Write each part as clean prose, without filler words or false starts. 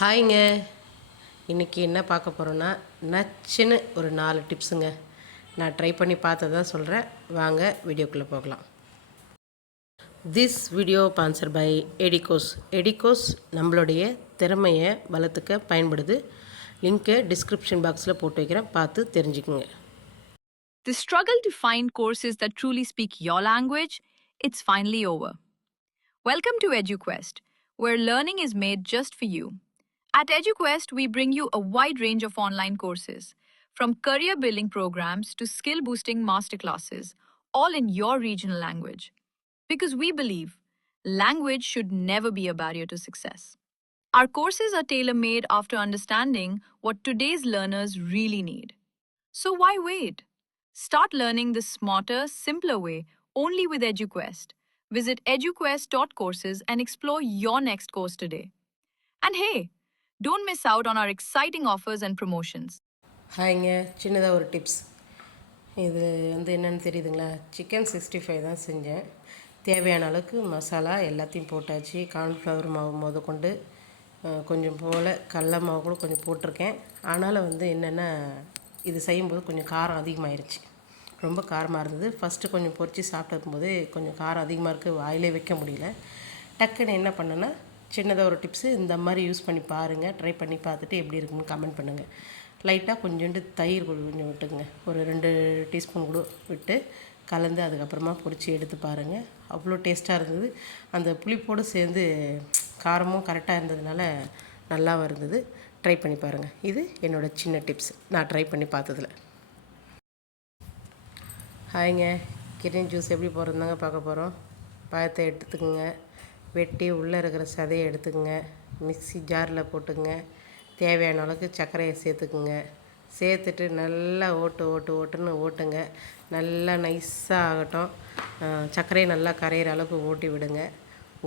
ஹாய்ங்க. இன்றைக்கி என்ன பார்க்க போகிறோன்னா நச்சுன்னு ஒரு 4 டிப்ஸுங்க. நான் ட்ரை பண்ணி பார்த்ததான் சொல்கிறேன். வாங்க வீடியோக்குள்ளே போகலாம். This video sponsor by Edigos. Edigos நம்மளுடைய திறமையை வளர்த்துக்க பயன்படுது. லிங்க்கை டிஸ்கிரிப்ஷன் பாக்ஸில் போட்டு வைக்கிறேன், பார்த்து தெரிஞ்சுக்குங்க. The struggle to find courses that truly speak your language, it's finally over. Welcome to EduQuest, where learning is made just for you. At EduQuest, we bring you a wide range of online courses, from career building programs to skill boosting masterclasses, all in your regional language. Because we believe language should never be a barrier to success. Our courses are tailor made after understanding what today's learners really need. So why wait? Start learning the smarter, simpler way only with EduQuest. Visit eduquest.courses and explore your next course today. And hey, don't miss out on our exciting offers and promotions. ஹாய்ங்க. சின்னதாக ஒரு tips. இது என்னென்னு தெரியுதுங்களா? Chicken 65 தான் செஞ்சேன். தேவையான அளவுக்கு மசாலா எல்லாத்தையும் போட்டாச்சு. கார்ன்ஃப்ளவர் மாவு கொண்டு கொஞ்சம் போல் கடல மாவு கூட கொஞ்சம் போட்டிருக்கேன். ஆனாலும் என்னென்னா, இது செய்யும்போது கொஞ்சம் காரம் அதிகமாகிருச்சு. ரொம்ப காரமாக இருந்தது. ஃபஸ்ட்டு கொஞ்சம் பொரித்து சாப்பிட்டுக்கும்போது கொஞ்சம் காரம் அதிகமாக இருக்குது, வாயிலே வைக்க முடியல. டக்குன்னு என்ன பண்ணேன்னா, சின்னதாக ஒரு டிப்ஸு இந்த மாதிரி யூஸ் பண்ணி பாருங்கள். ட்ரை பண்ணி பார்த்துட்டு எப்படி இருக்குன்னு கமெண்ட் பண்ணுங்கள். லைட்டாக கொஞ்சோண்டு தயிர் கொஞ்சம் விட்டுக்குங்க. ஒரு 2 டீஸ்பூன் கூட விட்டு கலந்து அதுக்கப்புறமா பொரித்து எடுத்து பாருங்கள். அவ்வளோ டேஸ்ட்டாக இருந்தது. அந்த புளிப்போடு சேர்ந்து காரமும் கரெக்டாக இருந்ததுனால நல்லாவும் இருந்தது. ட்ரை பண்ணி பாருங்கள். இது என்னோடய சின்ன டிப்ஸ், நான் ட்ரை பண்ணி பார்த்ததில். ஹாய்ங்க. கிர்னி ஜூஸ் எப்படி போடுறதுதாங்க பார்க்க போகிறோம். பழத்தை எடுத்துக்குங்க, வெட்டி உள்ளே இருக்கிற சதையை எடுத்துக்கங்க, மிக்ஸி ஜாரில் போட்டுங்க. தேவையான அளவுக்கு சர்க்கரையை சேர்த்துக்குங்க. சேர்த்துட்டு நல்லா ஓட்டுன்னு ஓட்டுங்க. நல்லா நைஸாக ஆகட்டும். சர்க்கரையை நல்லா கரையிற அளவுக்கு ஓட்டி விடுங்க.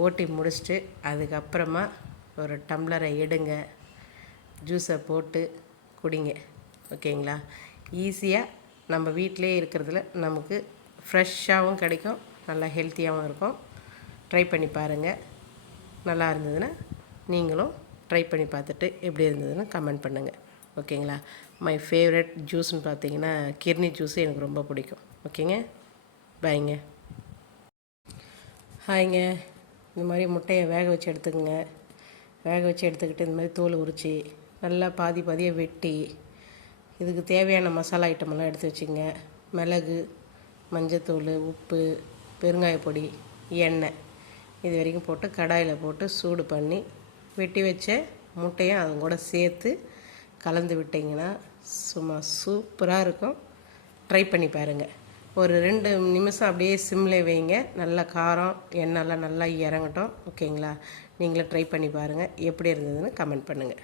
ஓட்டி முடிச்சுட்டு அதுக்கப்புறமா ஒரு டம்ளரை எடுங்க, ஜூஸை போட்டு குடிங்க. ஓகேங்களா? ஈஸியாக நம்ம வீட்டிலே இருக்கிறதுல நமக்கு ஃப்ரெஷ்ஷாகவும் கிடைக்கும், நல்லா ஹெல்த்தியாகவும் இருக்கும். ட்ரை பண்ணி பாருங்கள். நல்லா இருந்ததுன்னா நீங்களும் ட்ரை பண்ணி பார்த்துட்டு எப்படி இருந்ததுன்னு கமெண்ட் பண்ணுங்கள். ஓகேங்களா? மை ஃபேவரட் ஜூஸ்ன்னு பார்த்தீங்கன்னா கிர்னி ஜூஸு எனக்கு ரொம்ப பிடிக்கும். ஓகேங்க, பாய்ங்க. ஹாய்ங்க. இந்த மாதிரி முட்டையை வேக வச்சு எடுத்துக்கோங்க. வேக வச்சு எடுத்துக்கிட்டு இந்த மாதிரி தோல் உரித்து நல்லா பாதியாக வெட்டி இதுக்கு தேவையான மசாலா ஐட்டமெல்லாம் எடுத்து வச்சுங்க. மிளகு, மஞ்சத்தூள், உப்பு, பெருங்காயப்பொடி, எண்ணெய் இது வரைக்கும் போட்டு கடாயில் போட்டு சூடு பண்ணி வெட்டி வச்ச முட்டையை அது கூட சேர்த்து கலந்து விட்டிங்கன்னா சும்மா சூப்பராக இருக்கும். ட்ரை பண்ணி பாருங்கள். ஒரு 2 நிமிஷம் அப்படியே சிம்மில் வைங்க. நல்லா காரம் எண்ணெய்லாம் நல்லா இறங்கட்டும். ஓகேங்களா? நீங்களும் ட்ரை பண்ணி பாருங்கள். எப்படி இருந்ததுன்னு கமெண்ட் பண்ணுங்கள்.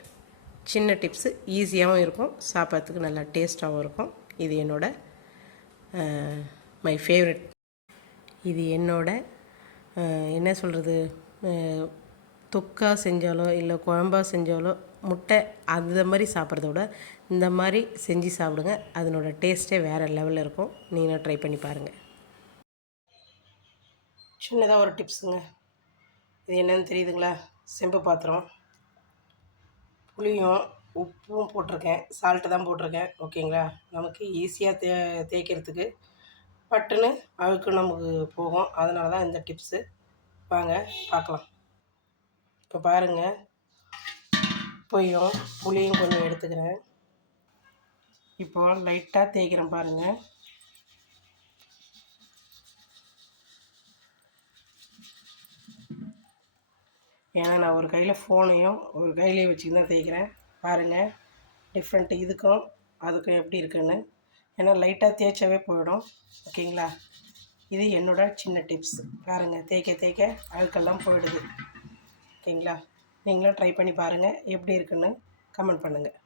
சின்ன டிப்ஸு, ஈஸியாகவும் இருக்கும், சாப்பிட்றதுக்கு நல்லா டேஸ்ட்டாகவும் இருக்கும். இது என்னோட மை ஃபேவரட். இது என்னோட என்ன சொல்கிறது, தொக்கா செஞ்சாலோ இல்லை குழம்பா செஞ்சாலோ முட்டை அந்த மாதிரி சாப்பிட்றத விட இந்த மாதிரி செஞ்சு சாப்பிடுங்க. அதனோட டேஸ்ட்டே வேறு லெவலில் இருக்கும். நீங்களும் ட்ரை பண்ணி பாருங்கள். சின்னதாக ஒரு டிப்ஸுங்க. இது என்னன்னு தெரியுதுங்களா? செம்பு பாத்திரம், புளியும் உப்பும் போட்டிருக்கேன், சால்ட்டு தான் போட்டிருக்கேன். ஓகேங்களா? நமக்கு ஈஸியாக தேய்க்கிறதுக்கு பட்டுன்னு அழுக்கு நமக்கு போகும். அதனால தான் இந்த டிப்ஸு. வாங்க பார்க்கலாம். இப்போ பாருங்கள், புளியும் கொஞ்சம் எடுத்துக்கிறேன். இப்போ லைட்டாக தேய்க்கிறேன் பாருங்கள். ஏன்னா நான் ஒரு கையில் ஃபோனையும் ஒரு கையிலையும் வச்சுக்கிட்டு தான் தேய்க்கிறேன். பாருங்கள் டிஃப்ரெண்ட்டு இதுக்கும் அதுக்கும் எப்படி இருக்குன்னு. ஏன்னா லைட்டாக தேய்ச்சாவே போயிடும். ஓகேங்களா? இது என்னோடய சின்ன டிப்ஸ். பாருங்கள், தேய்க்க அழுக்கெல்லாம் போயிடுது. ஓகேங்களா? நீங்களும் ட்ரை பண்ணி பாருங்கள். எப்படி இருக்குன்னு கமெண்ட் பண்ணுங்கள்.